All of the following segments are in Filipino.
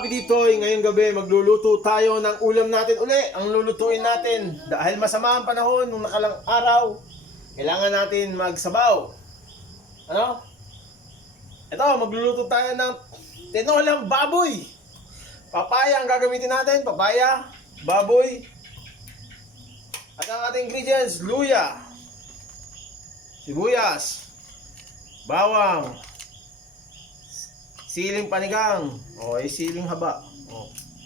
kapititoy, ngayong gabi magluluto tayo ng ulam natin uli. Ang lulutuin natin, dahil masama ang panahon nung nakalang araw, kailangan natin magsabaw. Ano? Ito, magluluto tayo ng tinolang baboy. Papaya ang gagamitin natin, papaya, baboy. At ang ating ingredients, luya, sibuyas, bawang, siling panigang, siling haba,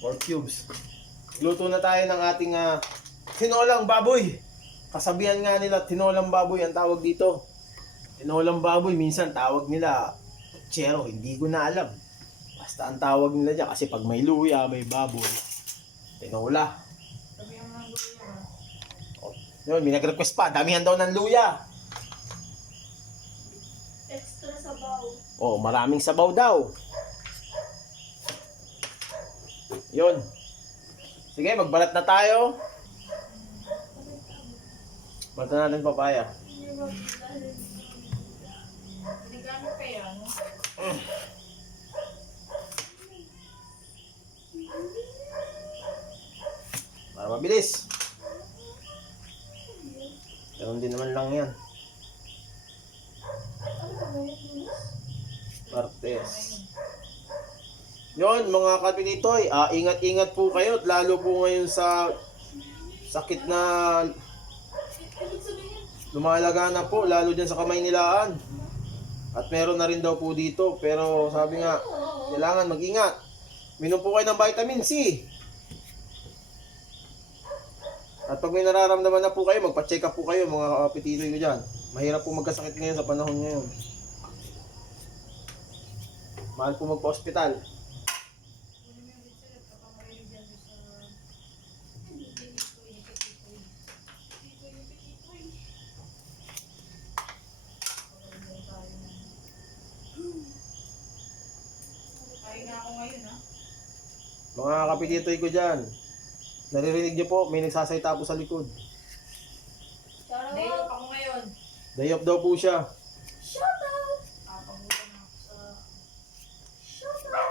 4 cubes. Luto na tayo ng ating tinolang baboy. Kasabihan nga nila, tinolang baboy ang tawag dito. Tinolang baboy, minsan tawag nila chero, hindi ko na alam. Basta ang tawag nila dyan, kasi pag may luya, may baboy, tinola. Yun, may nag-request pa, damihan daw ng luya. Extra sabaw. Maraming sabaw daw. Yun. Sige, magbalat na tayo. Balat na natin papaya. Nagano kaya, no? Para mabilis. Ganun din naman lang yan. Martes. Yon mga kapititoy, ingat-ingat po kayo, lalo po ngayon sa sakit na lumalaga na po, lalo dyan sa kamay nilaan. At meron na rin daw po dito, pero sabi nga, kailangan mag-ingat. Minom po kayo ng vitamin C. At pag may nararamdaman na po kayo, magpa-check up po kayo mga kapititoy ko dyan. Mahirap po magkasakit ngayon sa panahon ngayon. Mahal po magpa-hospital. Mga kapititoy ko dyan, naririnig niyo po, may nagsasayta po sa likod. Day off ako ngayon. Day off daw po siya. Shut up! Papagutan ako sa... Shut up!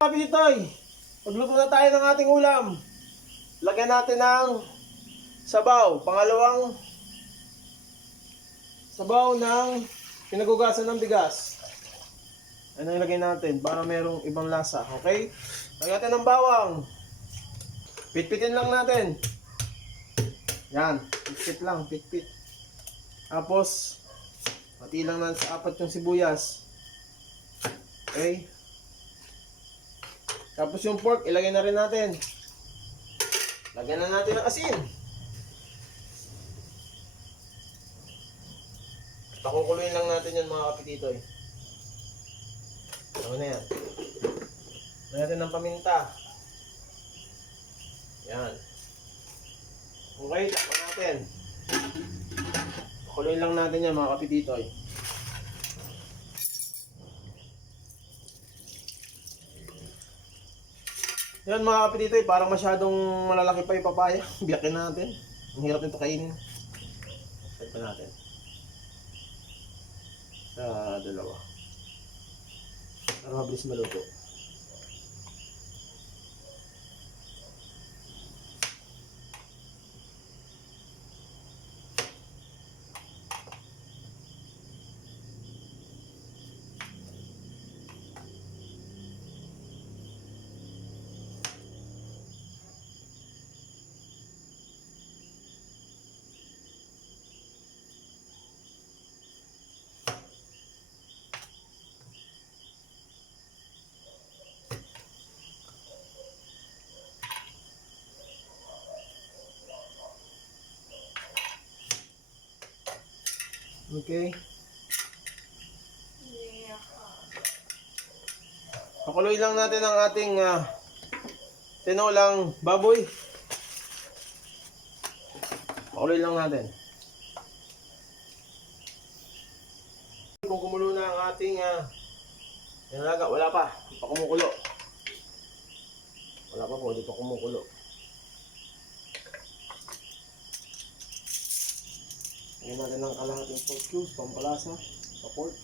Kapititoy, magluto na tayo ng ating ulam. Lagyan natin ng sabaw. Pangalawang sabaw ng pinagugasan ng bigas. Ano ilagay natin para merong ibang lasa, okay? Lagyan natin ng bawang. Pitpitin lang natin. Yan, pitpit lang, pitpit. Tapos, pati lang natin sa 4 yung sibuyas. Okay? Tapos yung pork, ilagay na rin natin. Lagyan na natin ng asin. Pakukuluin lang natin yan mga kapititoy. Ano na yan? Lagyan natin ng paminta. Yan. Okay, takpan natin. Pakuluin lang natin yan mga kapititoy. Yan mga kapititoy, parang masyadong malalaki pa yung papaya. Biyakin natin. Ang hirap nito kainin. Set pa natin. Sa dalawa. Para mabilis maluto. Okay. Yeah. Pakuloy lang natin ang ating tinolang baboy. Pakuloy lang natin. Kung kumulo na ang ating nalaga, wala pa. Hindi pa kumukulo. Wala pa po, hindi pa kumukulo. Ngayon natin ang kalahating pork cubes, pampalasa, sa pork.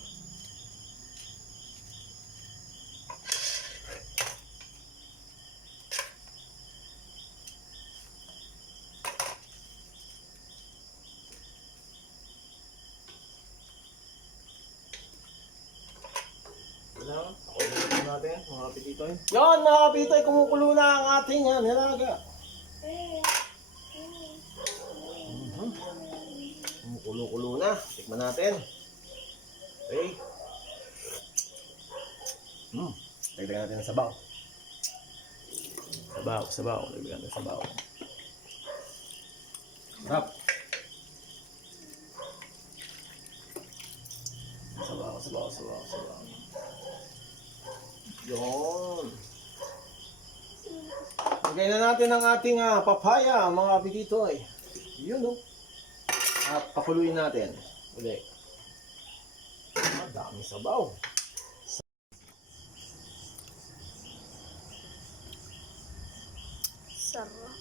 Yan, pakuloy natin mga kapititoy. Yan mga kapititoy, kumukulo na ang ating nalaga. Kumukulo-kulo na. Tikman natin. Okay. Lagyan natin ng sabaw. Sabaw. Lagyan natin ng sabaw. Sarap. Sabaw. Yun. Lagyan na natin ang ating papaya, mga kapititoy. Yun, no? At pakuluin natin. Uli. Dami sabaw. Sarap.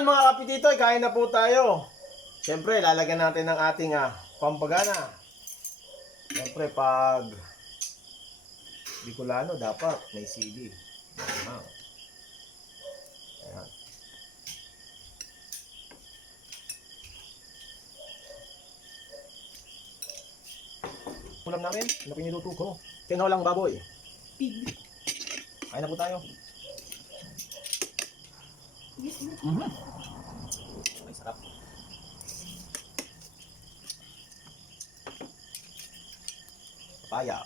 Mga kapititoy, kain na po tayo. Siyempre, lalagyan natin ng ating pampagana. Siyempre, pag Bicolano, dapat may sili. Ayan. Ulam namin, ano piniluto ko? Tinolang baboy. Pig. Kain na po tayo. Ay, sarap. Papaya.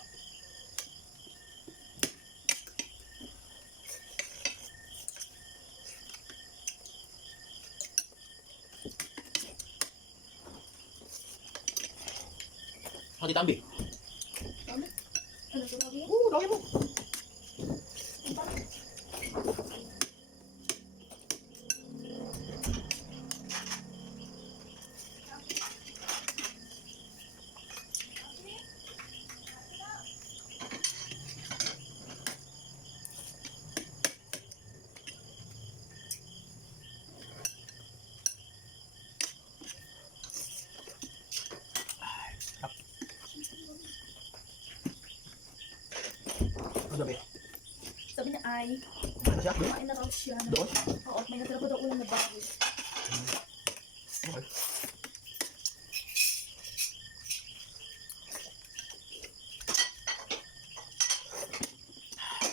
Hati tambi. Ano? Ano ito lagi? Lagi mo. Ano ba? Sabi niya ay, Ano siya? kumain na raw siya. Doon? Oo, at may natira pa daw ulam na baboy. Okay.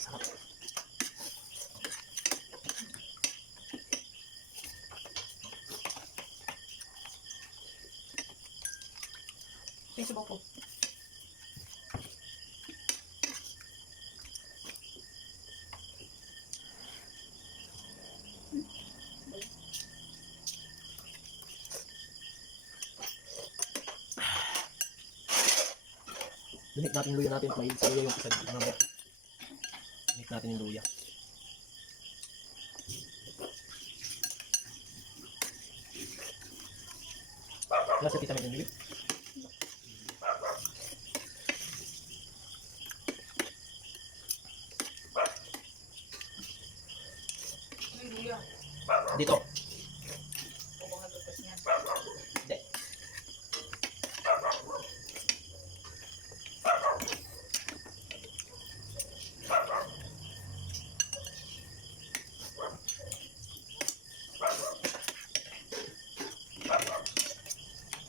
Sarap. May sabaw po. Dinik natin yung luya natin. May sa luya yung pisag. Mamaya. Dinik natin yung luya. Nasa kita natin yung luya. Dito. Hindi.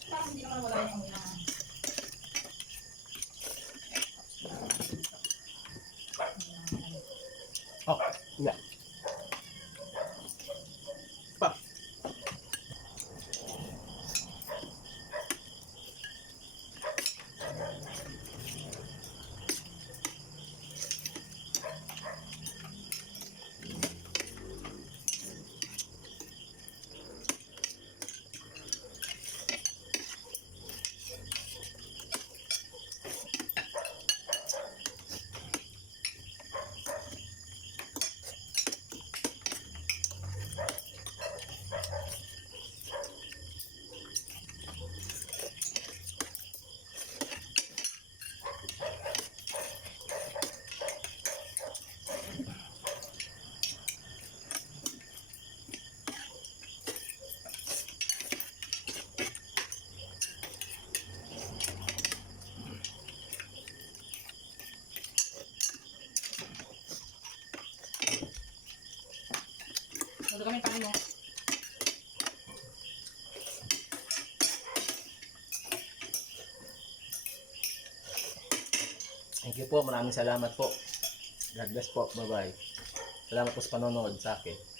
Parang hindi naman wala yung ulam. ano. Thank you po. Maraming salamat po. God bless po. Bye-bye. Salamat po sa panonood sa akin.